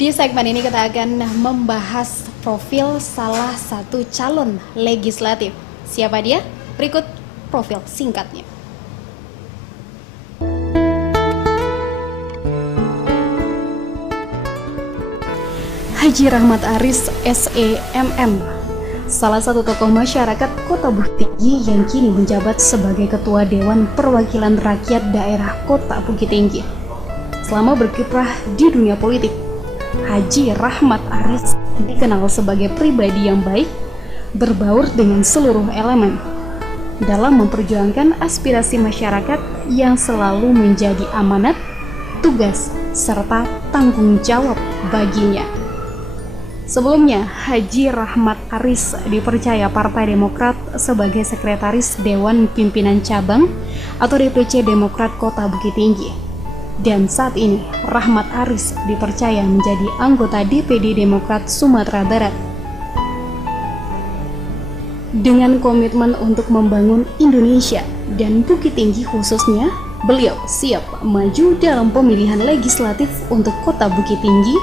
Di segmen ini kita akan membahas profil salah satu calon legislatif. Siapa dia? Berikut profil singkatnya. Haji Rahmat Aris SEMM, salah satu tokoh masyarakat Kota Bukit Tinggi yang kini menjabat sebagai Ketua Dewan Perwakilan Rakyat Daerah Kota Bukit Tinggi. Selama berkiprah di dunia politik, Haji Rahmat Aris dikenal sebagai pribadi yang baik, berbaur dengan seluruh elemen dalam memperjuangkan aspirasi masyarakat yang selalu menjadi amanat, tugas, serta tanggung jawab baginya. Sebelumnya, Haji Rahmat Aris dipercaya Partai Demokrat sebagai Sekretaris Dewan Pimpinan Cabang atau DPC Demokrat Kota Bukit Tinggi. Dan saat ini, Rahmat Aris dipercaya menjadi anggota DPD Demokrat Sumatera Barat. Dengan komitmen untuk membangun Indonesia dan Bukit Tinggi khususnya, beliau siap maju dalam pemilihan legislatif untuk Kota Bukit Tinggi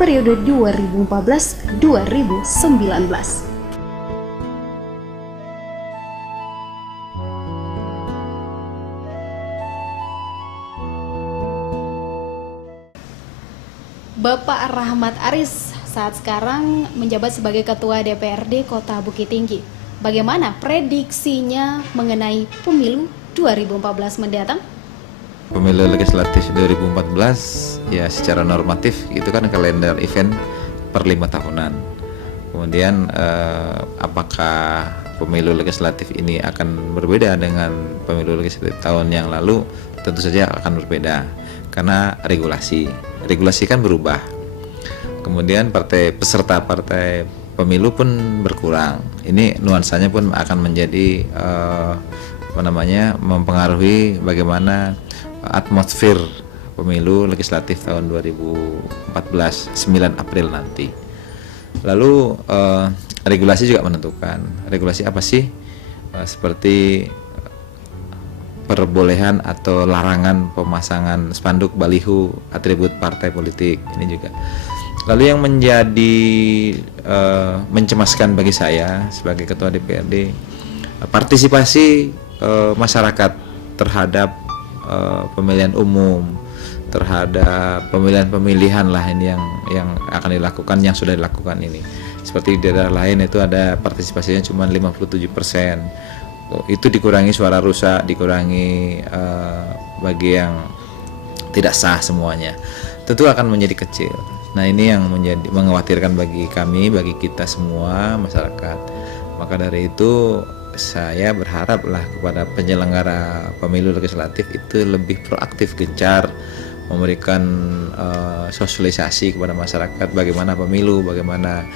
periode 2014-2019. Bapak Rahmat Aris saat sekarang menjabat sebagai Ketua DPRD Kota Bukit Tinggi. Bagaimana prediksinya mengenai pemilu 2014 mendatang? Pemilu legislatif 2014 ya secara normatif itu kan kalender event per 5 tahunan. Kemudian apakah pemilu legislatif ini akan berbeda dengan pemilu legislatif tahun yang lalu? Tentu saja akan berbeda karena regulasi kan berubah. Kemudian peserta partai pemilu pun berkurang. Ini nuansanya pun akan menjadi mempengaruhi bagaimana atmosfer pemilu legislatif tahun 2014 9 April nanti. Lalu regulasi juga menentukan. Regulasi apa sih? Seperti perbolehan atau larangan pemasangan spanduk baliho atribut partai politik ini juga. Lalu yang menjadi mencemaskan bagi saya sebagai Ketua DPRD, partisipasi masyarakat terhadap pemilihan umum, terhadap pemilihan-pemilihan lah ini yang akan dilakukan, yang sudah dilakukan ini. Seperti di daerah lain itu ada partisipasinya cuma 57%. Itu dikurangi suara rusak, dikurangi bagi yang tidak sah semuanya. Tentu akan menjadi kecil. Nah, ini yang menjadi mengkhawatirkan bagi kami, bagi kita semua masyarakat. Maka dari itu saya berharaplah kepada penyelenggara pemilu legislatif itu lebih proaktif, gencar memberikan sosialisasi kepada masyarakat bagaimana pemilu, bagaimana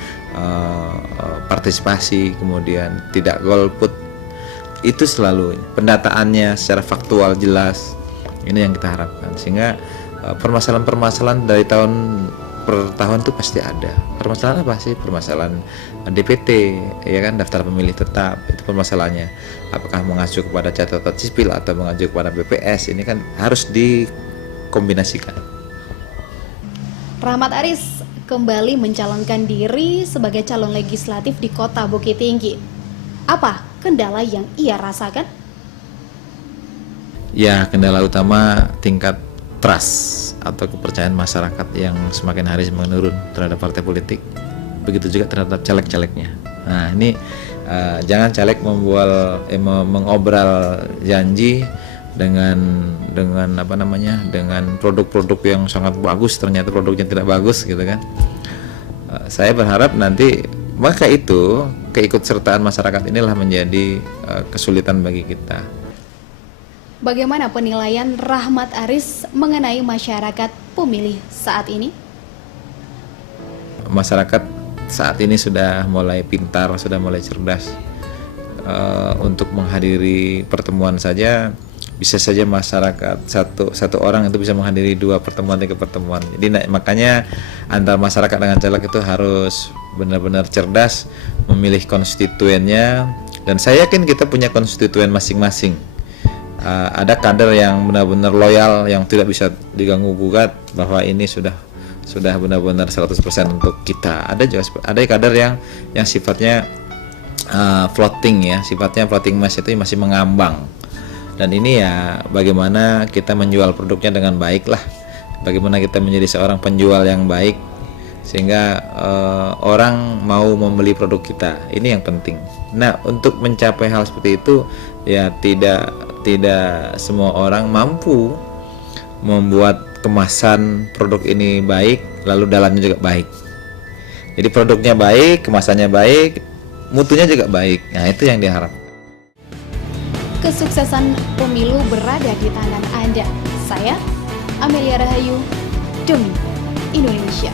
partisipasi, kemudian tidak golput. Itu selalu pendataannya secara faktual jelas. Ini yang kita harapkan, sehingga permasalahan-permasalahan dari tahun per tahun itu pasti ada. Permasalahan apa sih? Permasalahan DPT, ya kan, daftar pemilih tetap, itu permasalahannya. Apakah mengacu kepada catatan sipil atau mengacu kepada BPS, ini kan harus dikombinasikan. Rahmat Aris kembali mencalonkan diri sebagai calon legislatif di Kota Bukit Tinggi. Apa kendala yang ia rasakan? Ya, kendala utama tingkat trust atau kepercayaan masyarakat yang semakin hari menurun terhadap partai politik. Begitu juga terhadap caleg-calegnya. Nah, ini jangan caleg mengobral janji dengan dengan produk-produk yang sangat bagus, ternyata produknya tidak bagus gitu kan. Saya berharap nanti maka itu keikutsertaan masyarakat inilah menjadi kesulitan bagi kita. Bagaimana penilaian Rahmat Aris mengenai masyarakat pemilih saat ini? Masyarakat saat ini sudah mulai pintar, sudah mulai cerdas. Untuk menghadiri pertemuan saja bisa saja masyarakat satu orang itu bisa menghadiri 2 pertemuan, 3 pertemuan. Jadi makanya antar masyarakat dengan caleg itu harus benar-benar cerdas memilih konstituennya, dan saya yakin kita punya konstituen masing-masing. Ada kader yang benar-benar loyal, yang tidak bisa diganggu gugat, bahwa ini sudah sudah benar-benar 100% untuk kita. Ada juga ada kader yang sifatnya floating ya, sifatnya floating mass itu masih mengambang. Dan ini ya bagaimana kita menjual produknya dengan baik lah, bagaimana kita menjadi seorang penjual yang baik sehingga orang mau membeli produk kita, ini yang penting. Nah, untuk mencapai hal seperti itu ya tidak semua orang mampu membuat kemasan produk ini baik lalu dalamnya juga baik. Jadi produknya baik, kemasannya baik, mutunya juga baik. Nah, itu yang diharap. Kesuksesan pemilu berada di tangan Anda. Saya Amelia Rahayu, demi Indonesia.